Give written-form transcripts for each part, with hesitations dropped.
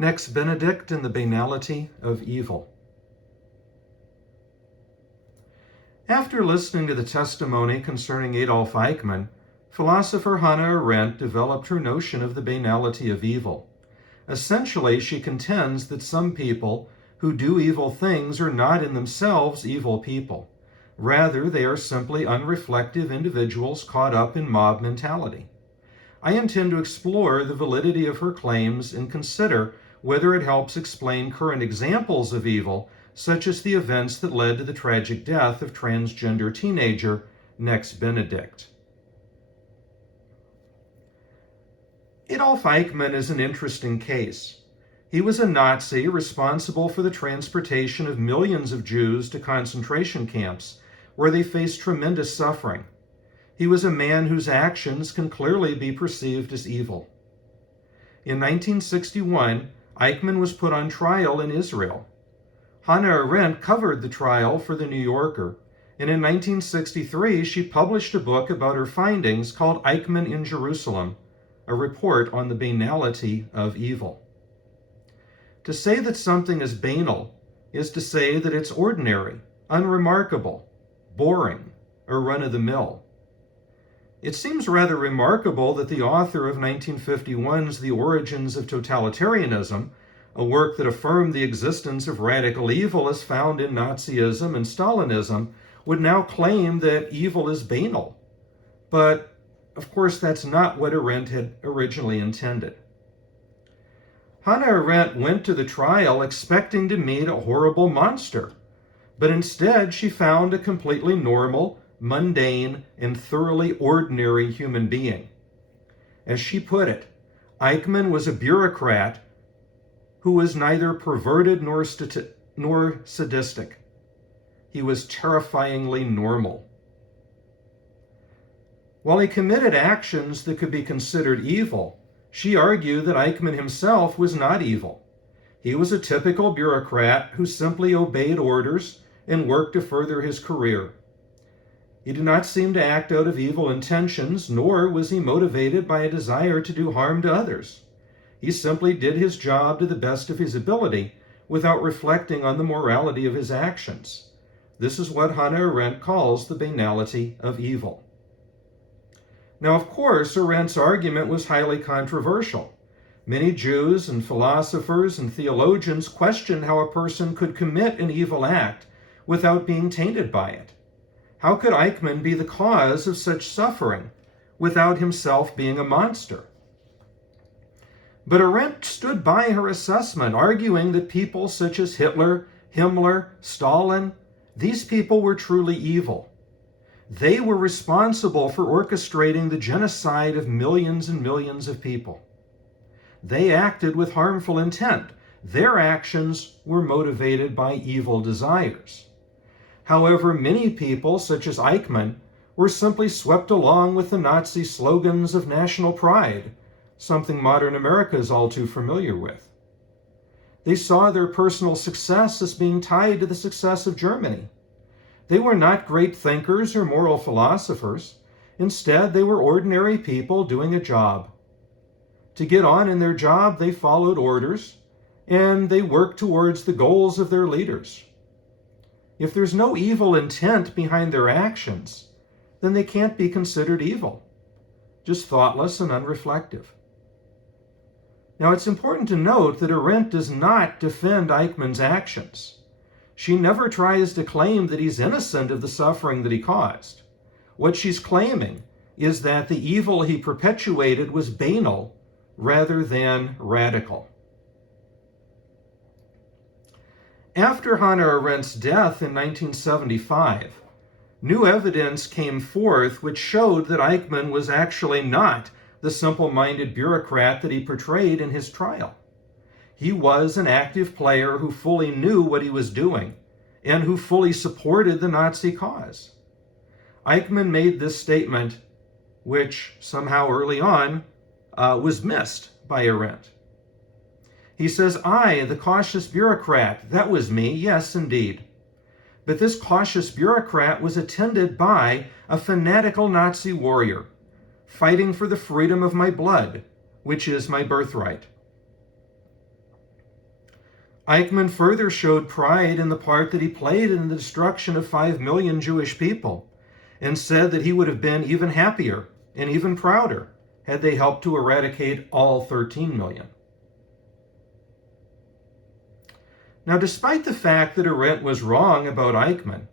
Next, Benedict and the Banality of Evil. After listening to the testimony concerning Adolf Eichmann, philosopher Hannah Arendt developed her notion of the banality of evil. Essentially, she contends that some people who do evil things are not in themselves evil people. Rather, they are simply unreflective individuals caught up in mob mentality. I intend to explore the validity of her claims and consider whether it helps explain current examples of evil, such as the events that led to the tragic death of transgender teenager Next Benedict. Adolf Eichmann is an interesting case. He was a Nazi responsible for the transportation of millions of Jews to concentration camps, where they faced tremendous suffering. He was a man whose actions can clearly be perceived as evil. In 1961, Eichmann was put on trial in Israel. Hannah Arendt covered the trial for The New Yorker, and in 1963 she published a book about her findings called Eichmann in Jerusalem, a report on the banality of evil. To say that something is banal is to say that it's ordinary, unremarkable, boring, or run-of-the-mill. It seems rather remarkable that the author of 1951's The Origins of Totalitarianism, a work that affirmed the existence of radical evil as found in Nazism and Stalinism, would now claim that evil is banal. But, of course, that's not what Arendt had originally intended. Hannah Arendt went to the trial expecting to meet a horrible monster, but instead she found a completely normal, mundane, and thoroughly ordinary human being. As she put it, Eichmann was a bureaucrat who was neither perverted nor sadistic. He was terrifyingly normal. While he committed actions that could be considered evil, she argued that Eichmann himself was not evil. He was a typical bureaucrat who simply obeyed orders and worked to further his career. He did not seem to act out of evil intentions, nor was he motivated by a desire to do harm to others. He simply did his job to the best of his ability without reflecting on the morality of his actions. This is what Hannah Arendt calls the banality of evil. Now, of course, Arendt's argument was highly controversial. Many Jews and philosophers and theologians questioned how a person could commit an evil act without being tainted by it. How could Eichmann be the cause of such suffering without himself being a monster? But Arendt stood by her assessment, arguing that people such as Hitler, Himmler, Stalin, these people were truly evil. They were responsible for orchestrating the genocide of millions and millions of people. They acted with harmful intent. Their actions were motivated by evil desires. However, many people, such as Eichmann, were simply swept along with the Nazi slogans of national pride, something modern America is all too familiar with. They saw their personal success as being tied to the success of Germany. They were not great thinkers or moral philosophers. Instead, they were ordinary people doing a job. To get on in their job, they followed orders, and they worked towards the goals of their leaders. If there's no evil intent behind their actions, then they can't be considered evil, just thoughtless and unreflective. Now, it's important to note that Arendt does not defend Eichmann's actions. She never tries to claim that he's innocent of the suffering that he caused. What she's claiming is that the evil he perpetuated was banal rather than radical. After Hannah Arendt's death in 1975, new evidence came forth which showed that Eichmann was actually not the simple-minded bureaucrat that he portrayed in his trial. He was an active player who fully knew what he was doing and who fully supported the Nazi cause. Eichmann made this statement, which somehow early on was missed by Arendt. He says, "I, the cautious bureaucrat, that was me, yes, indeed. But this cautious bureaucrat was attended by a fanatical Nazi warrior, fighting for the freedom of my blood, which is my birthright." Eichmann further showed pride in the part that he played in the destruction of 5 million Jewish people, and said that he would have been even happier and even prouder had they helped to eradicate all 13 million. Now, despite the fact that Arendt was wrong about Eichmann,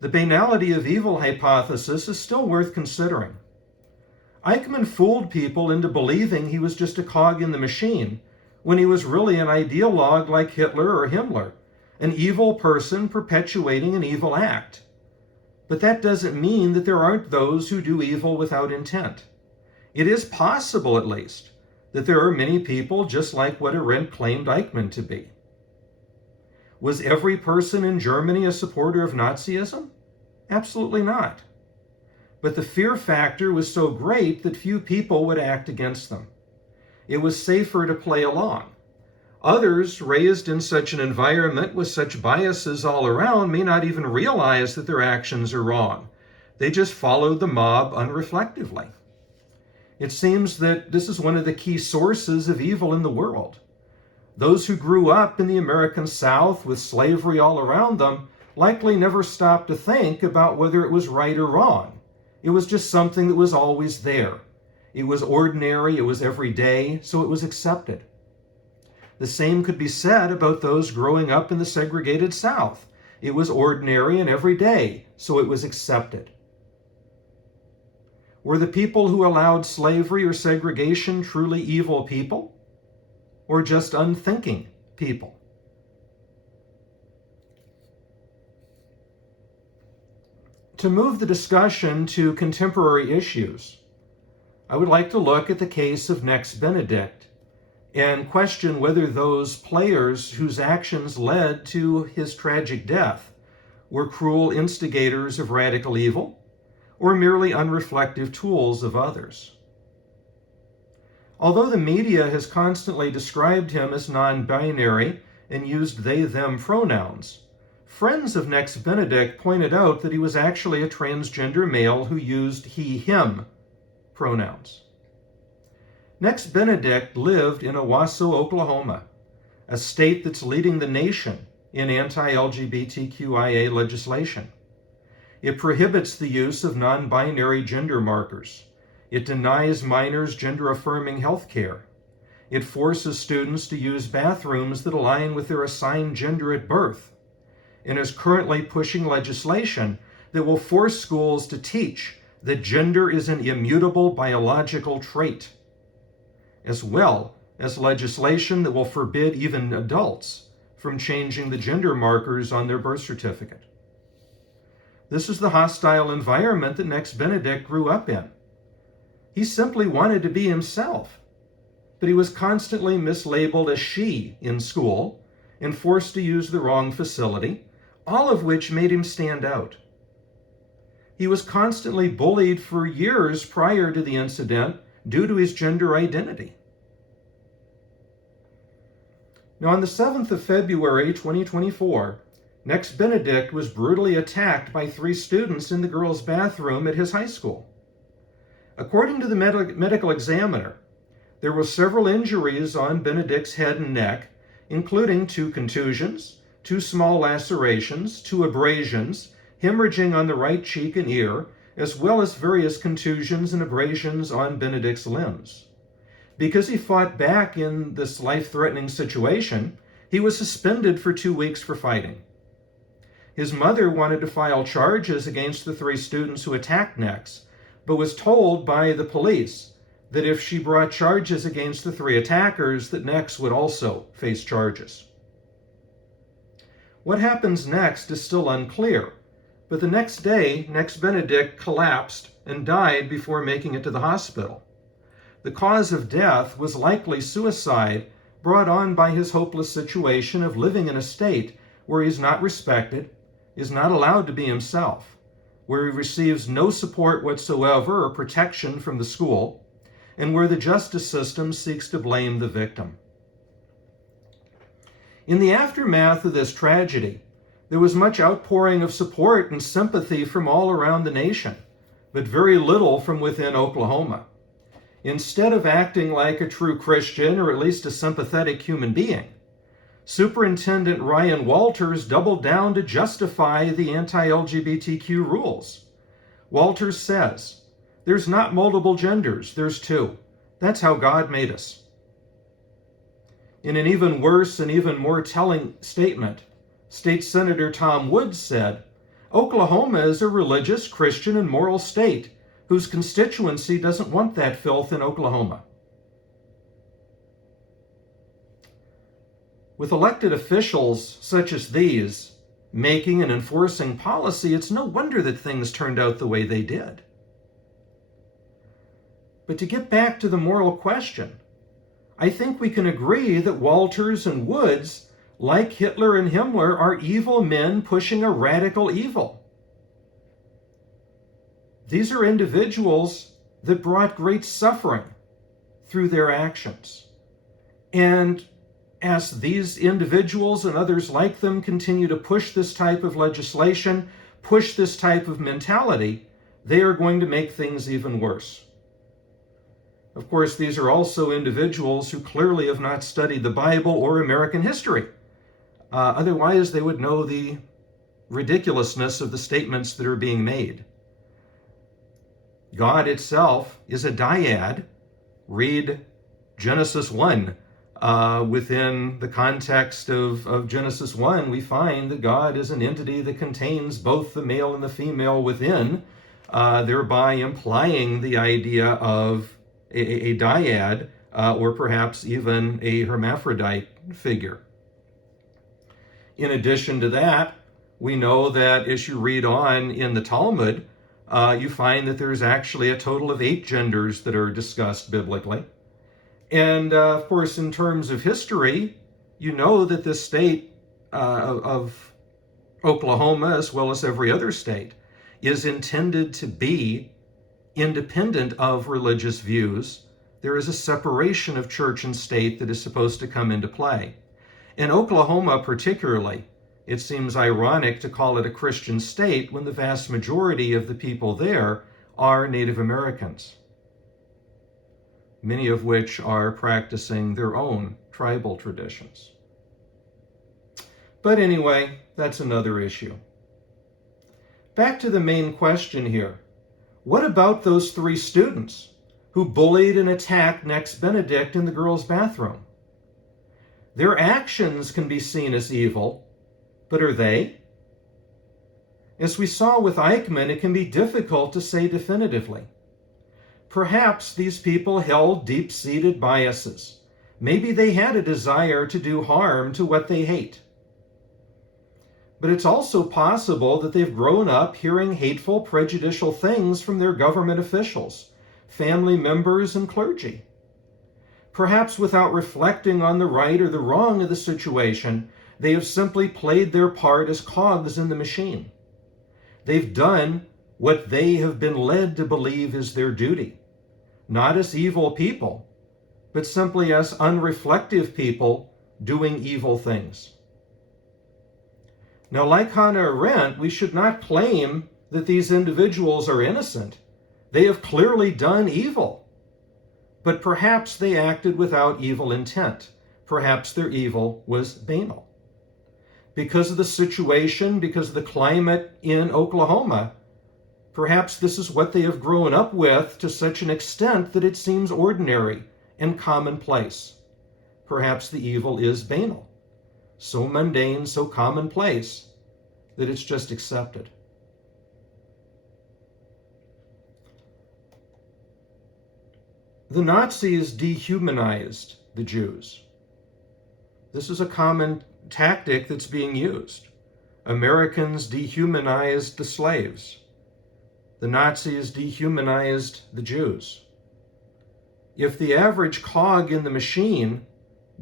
the banality of evil hypothesis is still worth considering. Eichmann fooled people into believing he was just a cog in the machine, when he was really an ideologue like Hitler or Himmler, an evil person perpetuating an evil act. But that doesn't mean that there aren't those who do evil without intent. It is possible, at least, that there are many people just like what Arendt claimed Eichmann to be. Was every person in Germany a supporter of Nazism? Absolutely not. But the fear factor was so great that few people would act against them. It was safer to play along. Others, raised in such an environment with such biases all around, may not even realize that their actions are wrong. They just followed the mob unreflectively. It seems that this is one of the key sources of evil in the world. Those who grew up in the American South with slavery all around them likely never stopped to think about whether it was right or wrong. It was just something that was always there. It was ordinary, it was everyday, so it was accepted. The same could be said about those growing up in the segregated South. It was ordinary and everyday, so it was accepted. Were the people who allowed slavery or segregation truly evil people, or just unthinking people? To move the discussion to contemporary issues, I would like to look at the case of Benedict and question whether those players whose actions led to his tragic death were cruel instigators of radical evil or merely unreflective tools of others. Although the media has constantly described him as non-binary and used they-them pronouns, friends of Benedict pointed out that he was actually a transgender male who used he-him pronouns. Benedict lived in Owasso, Oklahoma, a state that's leading the nation in anti-LGBTQIA legislation. It prohibits the use of non-binary gender markers. It denies minors gender-affirming health care. It forces students to use bathrooms that align with their assigned gender at birth, and is currently pushing legislation that will force schools to teach that gender is an immutable biological trait, as well as legislation that will forbid even adults from changing the gender markers on their birth certificate. This is the hostile environment that Benedict grew up in. He simply wanted to be himself, but he was constantly mislabeled as she in school and forced to use the wrong facility, all of which made him stand out. He was constantly bullied for years prior to the incident due to his gender identity. Now, on the 7th of February 2024, Benedict was brutally attacked by 3 students in the girls' bathroom at his high school. According to the medical examiner, there were several injuries on Benedict's head and neck, including 2 contusions, 2 small lacerations, 2 abrasions, hemorrhaging on the right cheek and ear, as well as various contusions and abrasions on Benedict's limbs. Because he fought back in this life-threatening situation, he was suspended for 2 weeks for fighting. His mother wanted to file charges against the 3 students who attacked Nex, but was told by the police that if she brought charges against the 3 attackers, that Nex would also face charges. What happens next is still unclear, but the next day, Benedict collapsed and died before making it to the hospital. The cause of death was likely suicide, brought on by his hopeless situation of living in a state where he's not respected, is not allowed to be himself, where he receives no support whatsoever or protection from the school, and where the justice system seeks to blame the victim. In the aftermath of this tragedy, there was much outpouring of support and sympathy from all around the nation, but very little from within Oklahoma. Instead of acting like a true Christian or at least a sympathetic human being, Superintendent Ryan Walters doubled down to justify the anti-LGBTQ rules. Walters says, "There's not multiple genders, there's two. That's how God made us." In an even worse and even more telling statement, State Senator Tom Woods said, "Oklahoma is a religious, Christian, and moral state whose constituency doesn't want that filth in Oklahoma." With elected officials such as these making and enforcing policy, it's no wonder that things turned out the way they did. But to get back to the moral question, I think we can agree that Walters and Woods, like Hitler and Himmler, are evil men pushing a radical evil. These are individuals that brought great suffering through their actions. And as these individuals and others like them continue to push this type of legislation, push this type of mentality, they are going to make things even worse. Of course, these are also individuals who clearly have not studied the Bible or American history. Otherwise, they would know the ridiculousness of the statements that are being made. God itself is a dyad. Read Genesis 1. Within the context of Genesis 1, we find that God is an entity that contains both the male and the female within, thereby implying the idea of a dyad, or perhaps even a hermaphrodite figure. In addition to that, we know that as you read on in the Talmud, you find that there's actually a total of 8 genders that are discussed biblically. And of course, in terms of history, you know that this state of Oklahoma, as well as every other state, is intended to be independent of religious views. There is a separation of church and state that is supposed to come into play. In Oklahoma particularly, it seems ironic to call it a Christian state when the vast majority of the people there are Native Americans, many of which are practicing their own tribal traditions. But anyway, that's another issue. Back to the main question here. What about those 3 students who bullied and attacked next Benedict in the girls' bathroom? Their actions can be seen as evil, but are they? As we saw with Eichmann, it can be difficult to say definitively. Perhaps these people held deep-seated biases. Maybe they had a desire to do harm to what they hate. But it's also possible that they've grown up hearing hateful, prejudicial things from their government officials, family members, and clergy. Perhaps without reflecting on the right or the wrong of the situation, they have simply played their part as cogs in the machine. They've done what they have been led to believe is their duty, not as evil people, but simply as unreflective people doing evil things. Now, like Hannah Arendt, we should not claim that these individuals are innocent. They have clearly done evil. But perhaps they acted without evil intent. Perhaps their evil was banal. Because of the situation, because of the climate in Oklahoma, perhaps this is what they have grown up with to such an extent that it seems ordinary and commonplace. Perhaps the evil is banal, so mundane, so commonplace, that it's just accepted. The Nazis dehumanized the Jews. This is a common tactic that's being used. Americans dehumanized the slaves. The Nazis dehumanized the Jews. If the average cog in the machine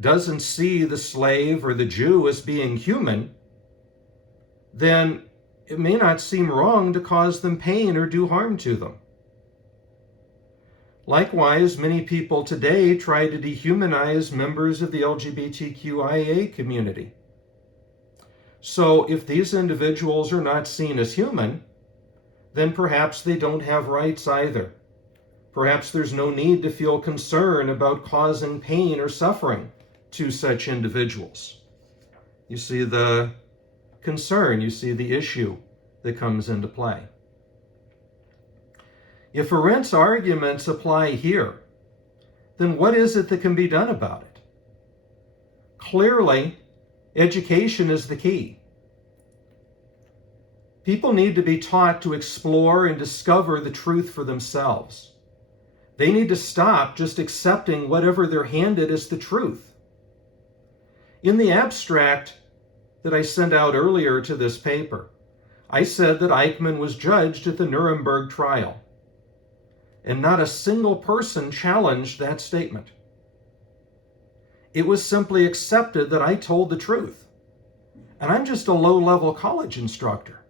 doesn't see the slave or the Jew as being human, then it may not seem wrong to cause them pain or do harm to them. Likewise, many people today try to dehumanize members of the LGBTQIA community. So if these individuals are not seen as human, then perhaps they don't have rights either. Perhaps there's no need to feel concern about causing pain or suffering to such individuals. You see the concern, you see the issue that comes into play. If Arendt's arguments apply here, then what is it that can be done about it? Clearly, education is the key. People need to be taught to explore and discover the truth for themselves. They need to stop just accepting whatever they're handed as the truth. In the abstract that I sent out earlier to this paper, I said that Eichmann was judged at the Nuremberg trial, and not a single person challenged that statement. It was simply accepted that I told the truth, and I'm just a low-level college instructor.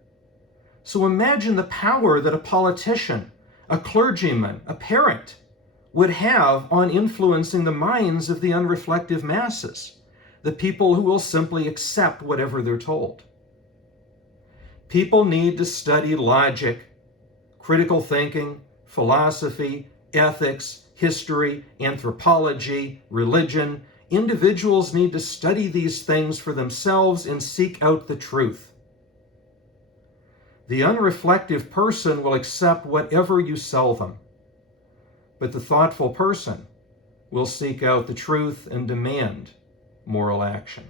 So imagine the power that a politician, a clergyman, a parent would have on influencing the minds of the unreflective masses, the people who will simply accept whatever they're told. People need to study logic, critical thinking, philosophy, ethics, history, anthropology, religion. Individuals need to study these things for themselves and seek out the truth. The unreflective person will accept whatever you sell them, but the thoughtful person will seek out the truth and demand moral action.